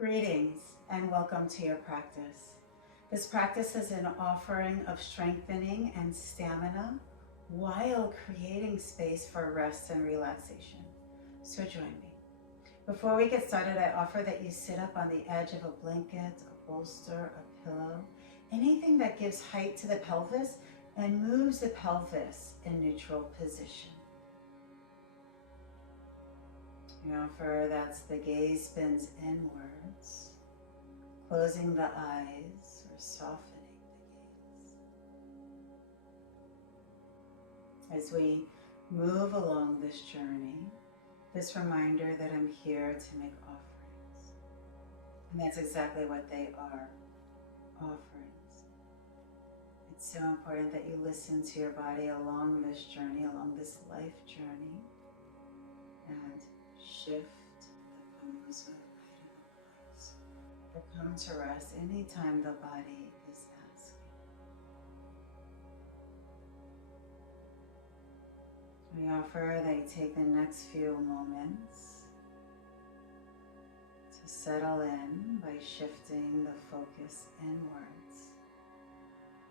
Greetings and welcome to your practice. This practice is an offering of strengthening and stamina while creating space for rest and relaxation. So join me. Before we get started, I offer that you sit up on the edge of a blanket, a bolster, a pillow, anything that gives height to the pelvis and moves the pelvis in neutral position. We offer that the gaze spins inwards, closing the eyes or softening the gaze. As we move along this journey, this reminder that I'm here to make offerings. And that's exactly what they are, offerings. It's so important that you listen to your body along this journey, along this life journey, and shift the pose of hiding the pose, or come to rest anytime the body is asking. We offer that you take the next few moments to settle in by shifting the focus inwards,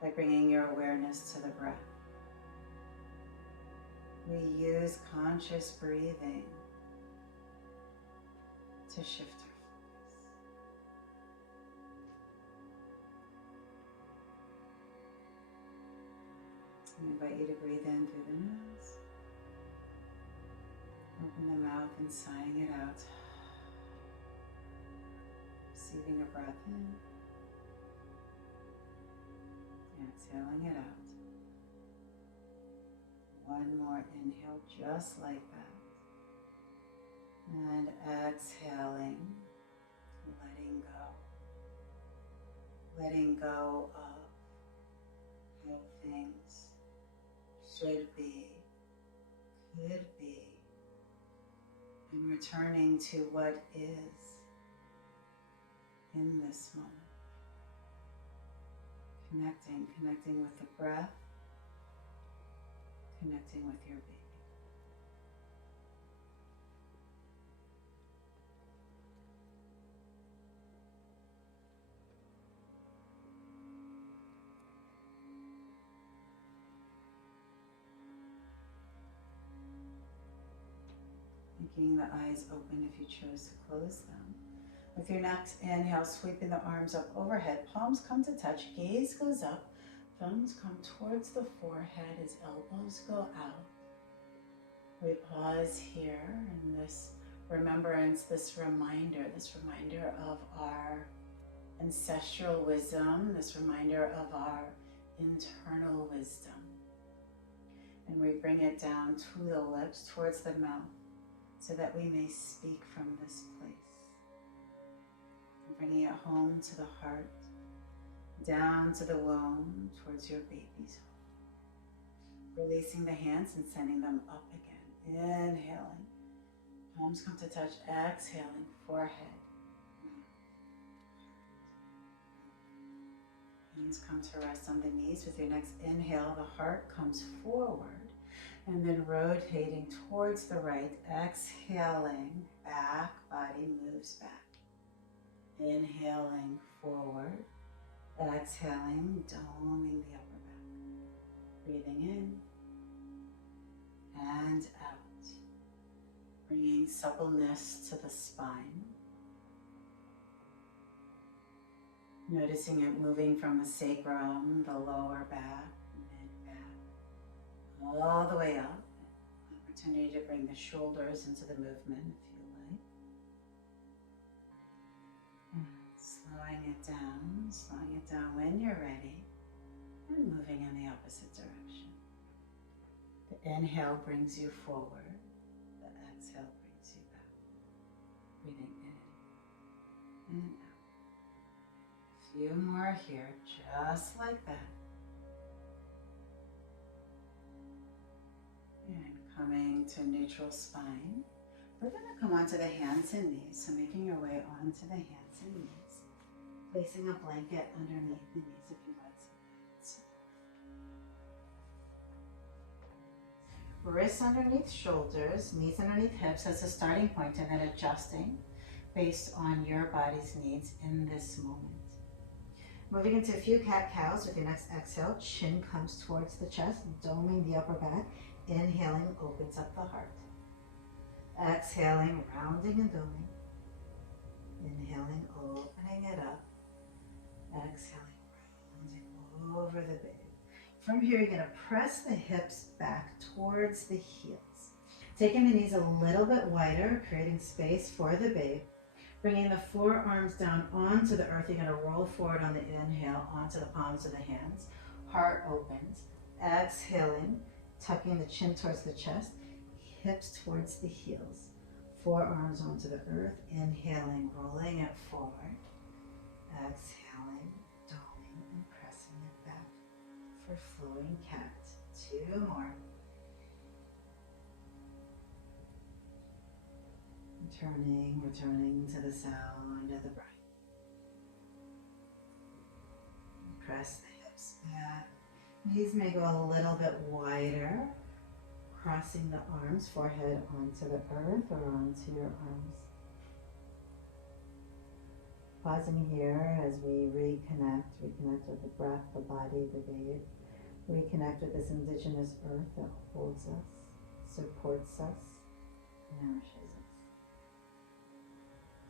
by bringing your awareness to the breath. We use conscious breathing to shift our focus. I invite you to breathe in through the nose, open the mouth and sighing it out, receiving a breath in, exhaling it out. One more inhale just like that. And exhaling, letting go of how things should be, could be, and returning to what is in this moment. Connecting with the breath, connecting with your being. Keeping the eyes open if you chose to close them. With your next inhale, sweeping the arms up overhead, palms come to touch, gaze goes up, thumbs come towards the forehead as elbows go out. We pause here in this remembrance, this reminder of our ancestral wisdom, this reminder of our internal wisdom. And we bring it down to the lips, towards the mouth, so that we may speak from this place. And bringing it home to the heart, down to the womb, towards your baby's home. Releasing the hands and sending them up again. Inhaling. Palms come to touch, exhaling, forehead. Hands come to rest on the knees. With your next inhale, the heart comes forward. And then rotating towards the right, exhaling, back, body moves back. Inhaling forward, exhaling, doming the upper back. Breathing in and out. Bringing suppleness to the spine. Noticing it moving from the sacrum, the lower back, all the way up. Opportunity to bring the shoulders into the movement if you like. And slowing it down when you're ready, and moving in the opposite direction. The inhale brings you forward, the exhale brings you back. Breathing in and out. A few more here, just like that. And coming to neutral spine, we're going to come onto the hands and knees. So making your way onto the hands and knees, placing a blanket underneath the knees if you like some pads. Wrists underneath shoulders, knees underneath hips as a starting point, and then adjusting based on your body's needs in this moment. Moving into a few cat-cows with your next exhale, chin comes towards the chest, doming the upper back. Inhaling opens up the heart. Exhaling, rounding and doming. Inhaling, opening it up. Exhaling, rounding over the babe. From here, you're going to press the hips back towards the heels. Taking the knees a little bit wider, creating space for the babe. Bringing the forearms down onto the earth. You're going to roll forward on the inhale onto the palms of the hands. Heart opens. Exhaling, tucking the chin towards the chest. Hips towards the heels. Forearms onto the earth. Inhaling, rolling it forward. Exhaling, doming and pressing it back for flowing cat. 2 more. Returning to the sound of the breath. Press the hips back. Knees may go a little bit wider. Crossing the arms, forehead onto the earth or onto your arms. Pausing here as we reconnect with the breath, the body, the babe. Reconnect with this indigenous earth that holds us, supports us, nourishes us.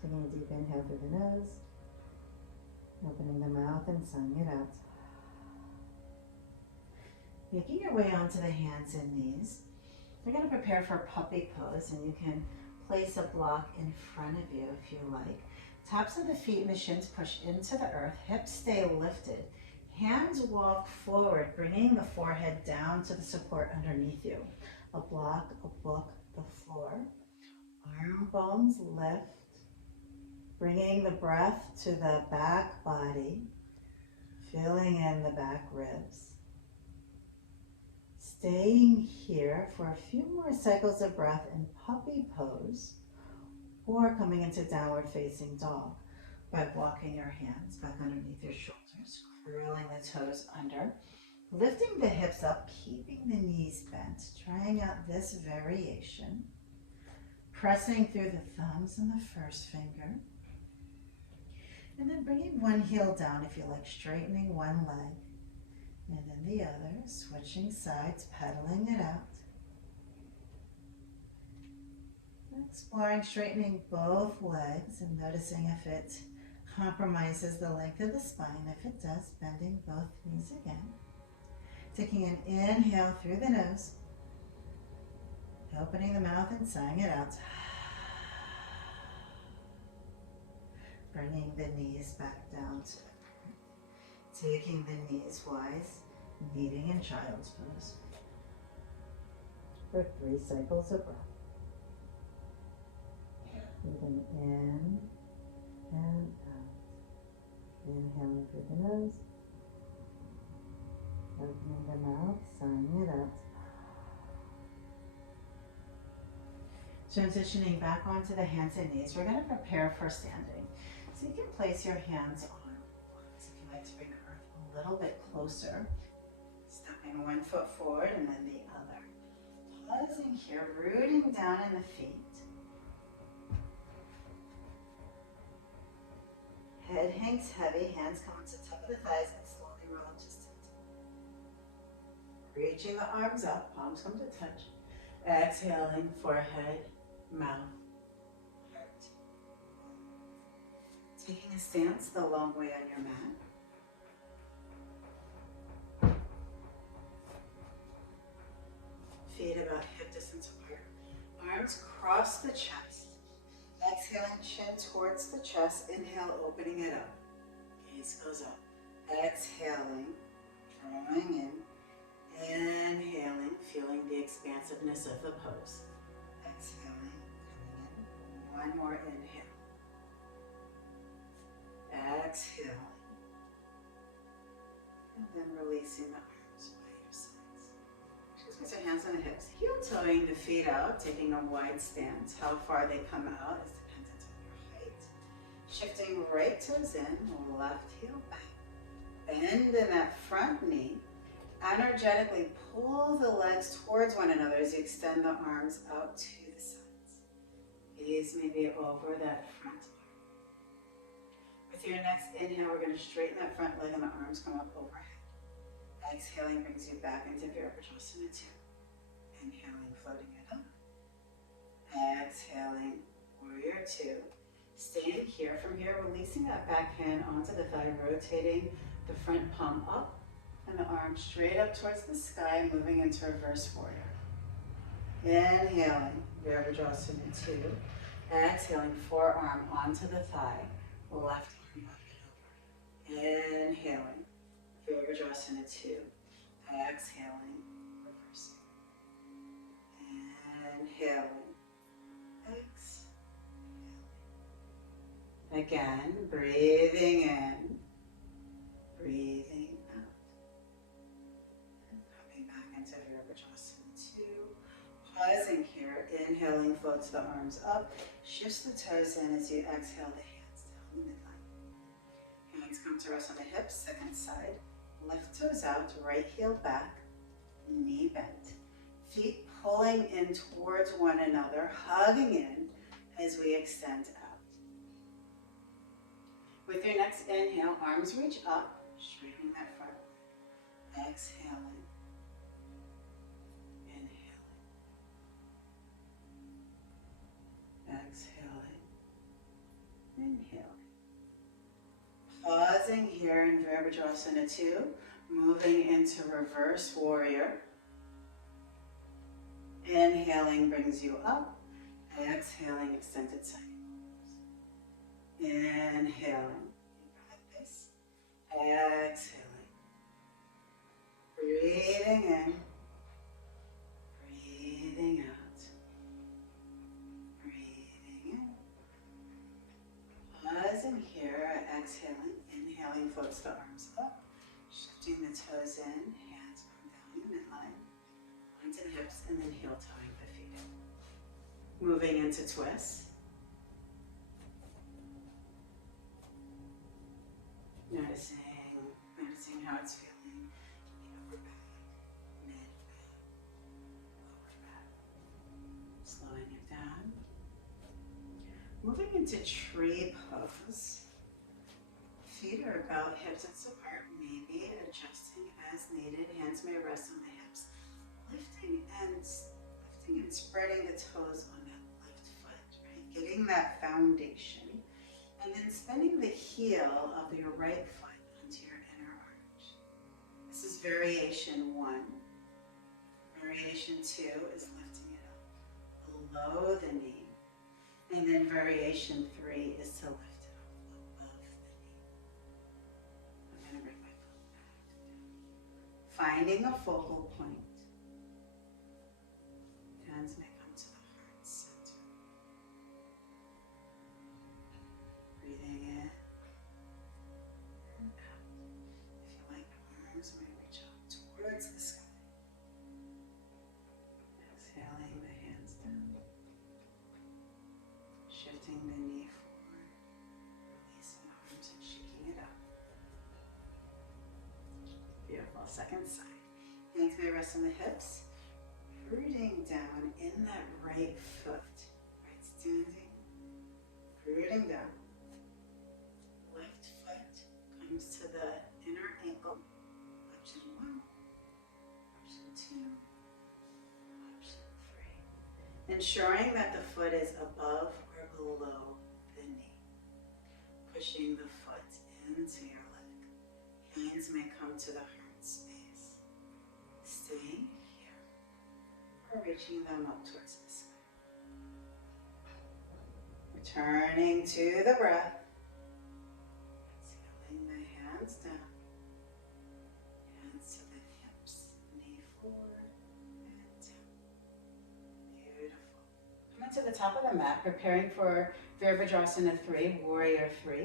Taking a deep inhale through the nose, opening the mouth and sighing it out. Making your way onto the hands and knees. We're going to prepare for puppy pose, and you can place a block in front of you if you like. Tops of the feet and the shins push into the earth, hips stay lifted. Hands walk forward, bringing the forehead down to the support underneath you. A block, a book, the floor. Arm bones lift, bringing the breath to the back body, filling in the back ribs. Staying here for a few more cycles of breath in puppy pose, or coming into downward facing dog by walking your hands back underneath your shoulders, curling the toes under, lifting the hips up, keeping the knees bent, trying out this variation, pressing through the thumbs and the first finger, and then bringing one heel down if you like, straightening one leg, and then the other, switching sides, pedaling it out. Exploring straightening both legs and noticing if it compromises the length of the spine. If it does, bending both knees again. Taking an inhale through the nose, opening the mouth and sighing it out. Bringing the knees back down to the ground. Taking the knees wide, kneading in child's pose for 3 cycles of breath. Breathing in and out. Inhaling through the nose. Opening the mouth, sighing it out. Transitioning back onto the hands and knees, we're going to prepare for standing. So you can place your hands on blocks if you like to bring the earth a little bit closer. Stepping 1 foot forward and then the other. Pausing here, rooting down in the feet. Head hangs heavy, hands come onto the top of the thighs and slowly roll up just tilt. Reaching the arms up, palms come to touch. Exhaling, forehead, mouth, heart. Taking a stance the long way on your mat. Feet about hip distance apart. Arms cross the chest. Exhaling, chin towards the chest. Inhale, opening it up. Gaze goes up. Exhaling, drawing in. Inhaling, feeling the expansiveness of the pose. Exhaling, coming in. One more inhale. Exhaling. And then releasing the arms by your sides. Just place your hands on the hips. Heel toeing the feet out, taking a wide stance. How far they come out is dependent on your height. Shifting right toes in, left heel back. Bend in that front knee. Energetically pull the legs towards one another as you extend the arms out to the sides. Gaze maybe over that front With your next inhale, we're going to straighten that front leg and the arms come up overhead. Exhaling brings you back into Virabhadrasana 2. Inhaling, floating it up. Exhaling, Warrior 2. Staying here. From here, releasing that back hand onto the thigh, rotating the front palm up and the arm straight up towards the sky, moving into Reverse Warrior. Inhaling, Virabhadrasana 2. Exhaling, forearm onto the thigh, left arm up and over. Inhaling, Virabhadrasana 2. Exhaling, reversing. Inhaling, exhaling. Again, breathing in, breathing out. And coming back into Virabhadrasana 2. Pausing here, inhaling, floats the arms up, shifts the toes in as you exhale, the hands down the midline. Hands come to rest on the hips, second side. Left toes out, right heel back, knee bent. Feet pulling in towards one another, hugging in as we extend out. With your next inhale, arms reach up, straightening that front leg. Exhaling. Exhaling, inhaling. Pausing here in Virabhadrasana 2, moving into Reverse Warrior. Inhaling brings you up, exhaling, extended side pose. Inhaling, you got this. Exhaling, breathing in, breathing out. Pausing here, exhaling, inhaling, floats the arms up, shifting the toes in, hands come down the midline, onto the hips, and then heel toeing the feet in. Moving into twist. Noticing how it's feeling, the upper back, mid back, lower back. Slowing it down. Moving into tree pose. Feet are about hips width apart, maybe adjusting as needed. Hands may rest on the hips. Lifting and spreading the toes on that left foot, right? Getting that foundation. And then spinning the heel of your right foot onto your inner arch. This is variation 1. Variation 2 is lifting it up below the knee. And then variation 3 is to lift it up above the knee. I'm going to bring my foot back down. Finding a focal point. Hands may come to the heart center. Breathing in and out. If you like, arms may reach up towards the sky. Exhaling the hands down. Shifting the knee forward, releasing arms and shaking it up. Beautiful. Second side. Hands may rest on the hips. Rooting down in that right foot. Right standing. Rooting down. Left foot comes to the inner ankle. Option 1. Option 2. Option 3. Ensuring that the foot is above or below the knee. Pushing the foot into your leg. Hands may come to the heart space. Staying here or reaching them up towards the sky. Returning to the breath. Exhaling the hands down. Hands to the hips, knee forward and down. Beautiful. Come to the top of the mat, preparing for Virabhadrasana 3, Warrior 3.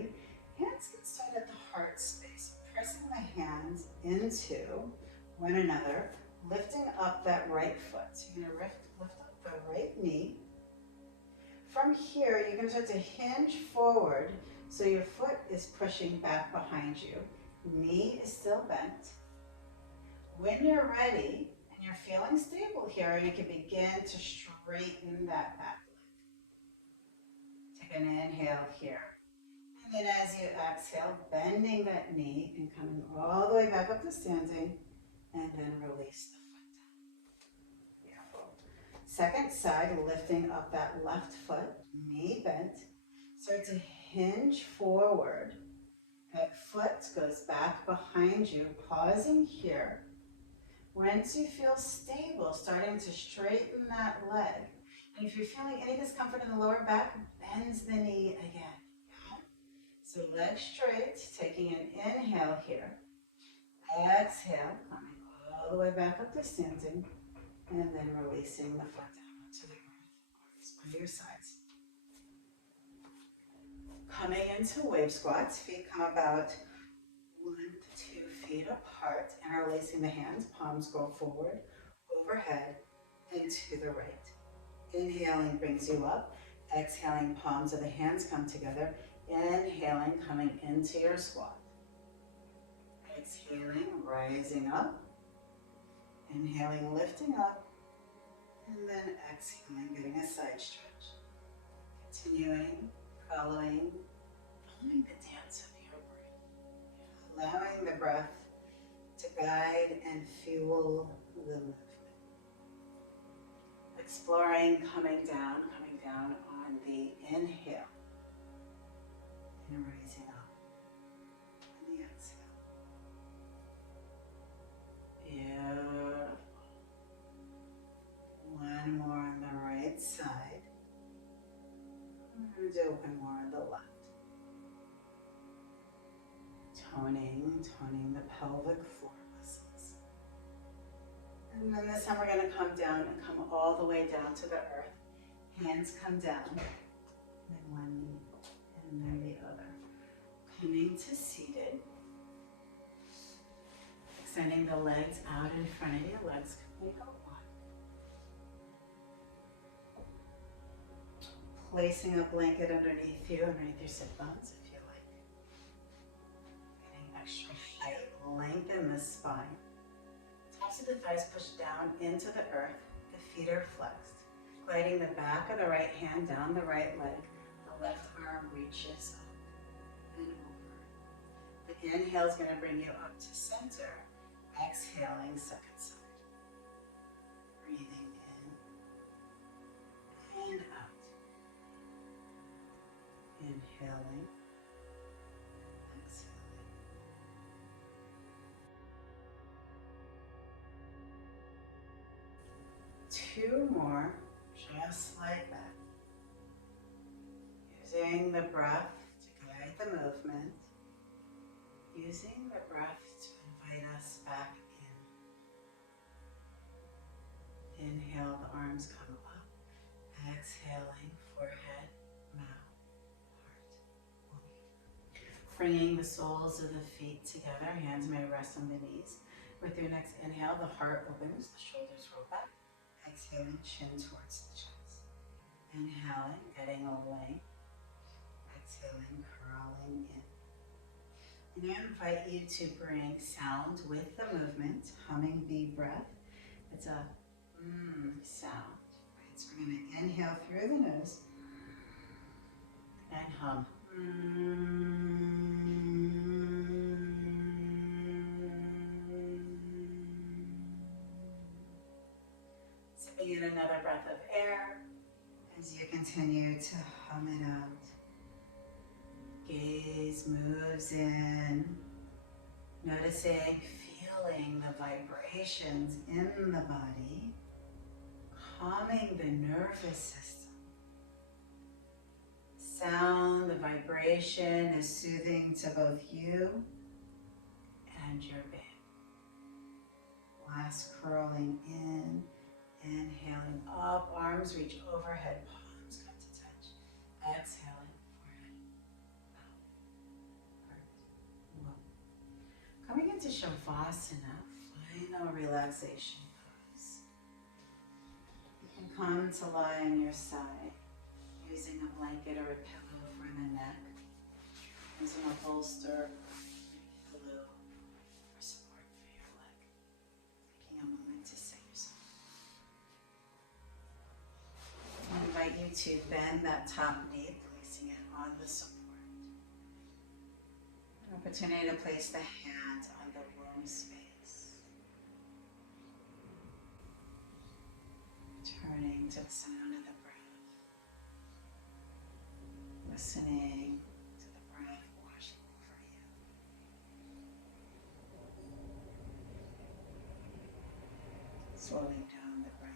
Hands can start at the heart space, pressing the hands into one another, lifting up that right foot. So you're going to lift up the right knee. From here, you're going to start to hinge forward, so your foot is pushing back behind you. Knee is still bent. When you're ready, and you're feeling stable here, you can begin to straighten that back leg. Take an inhale here. And then as you exhale, bending that knee and coming all the way back up to standing, and then release the foot down. Beautiful. Second side, lifting up that left foot, knee bent. Start to hinge forward. That foot goes back behind you, pausing here. Once you feel stable, starting to straighten that leg. And if you're feeling any discomfort in the lower back, bends the knee again. So legs straight, taking an inhale here. Exhale, coming all the way back up to standing. And then releasing the foot down to the earth, arms by your sides. Coming into wave squats, feet come about 1 to 2 feet apart, and releasing the hands, palms go forward, overhead, and to the right. Inhaling brings you up. Exhaling, palms of the hands come together. Inhaling, coming into your squat. Exhaling, rising up. Inhaling, lifting up. And then exhaling, getting a side stretch. Continuing, following the dance of your breath. Allowing the breath to guide and fuel the movement. Exploring coming down on the inhale. And raising up on the exhale. Beautiful. One more on the right side. And do one more on the left. Toning the pelvic floor muscles. And then this time we're going to come down and come all the way down to the earth. Hands come down. Then one knee and then the other. Coming to seated. Extending the legs out in front of you. Legs can make a walk. Placing a blanket underneath you, underneath your sit bones if you like. Getting extra height, lengthen the spine. Tops of the thighs push down into the earth. The feet are flexed. Gliding the back of the right hand down the right leg. The left arm reaches up and over. The inhale is going to bring you up to center. Exhaling, second side. Breathing in and out. Inhaling, exhaling. Two more, just like that. Using the breath to guide the movement. Using the breath to invite us back in. Inhale, the arms come up. Exhaling, forehead, mouth. Bringing the soles of the feet together, hands may rest on the knees. With your next inhale, the heart opens, the shoulders roll back. Exhaling, chin towards the chest. Inhaling, getting a length. Exhaling, curling in. And I invite you to bring sound with the movement, humming bee breath. It's a sound. Right? So we're going to inhale through the nose and hum. Sipping in another breath of air as you continue to hum it out. Gaze moves in, noticing, feeling the vibrations in the body, calming the nervous system. Sound, the vibration is soothing to both you and your baby. Last curling in, inhaling up, arms reach overhead, palms come to touch. Exhaling, forehead, mouth, heart, womb. Coming into Shavasana, final relaxation pose. You can come to lie on your side. Using a blanket or a pillow for the neck, using a bolster, pillow for support for your leg. Taking a moment to sit yourself. I invite you to bend that top knee, placing it on the support. Opportunity to place the hand on the womb space. Turning to the sound of the breath. Listening to the breath washing over you. Slowing down the breath.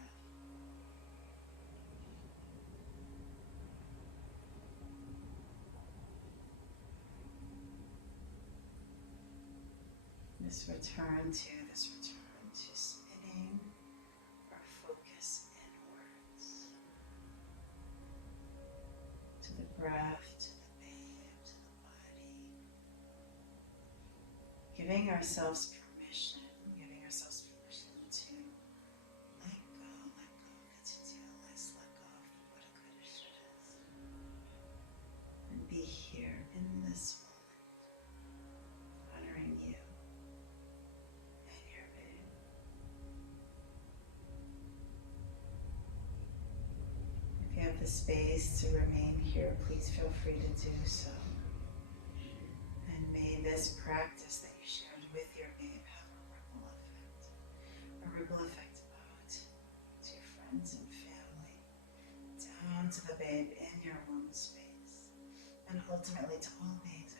This return to spinning our focus inwards. To the breath, to the babe, to the body. Giving ourselves permission to let go of the to-do list, let go of what a coulda, shoulda, and be here in this moment, honoring you and your babe. If you have the space to remain here, please feel free to do so. And may this practice that you shared with your babe have a ripple effect out to your friends and family, down to the babe in your womb space, and ultimately to all beings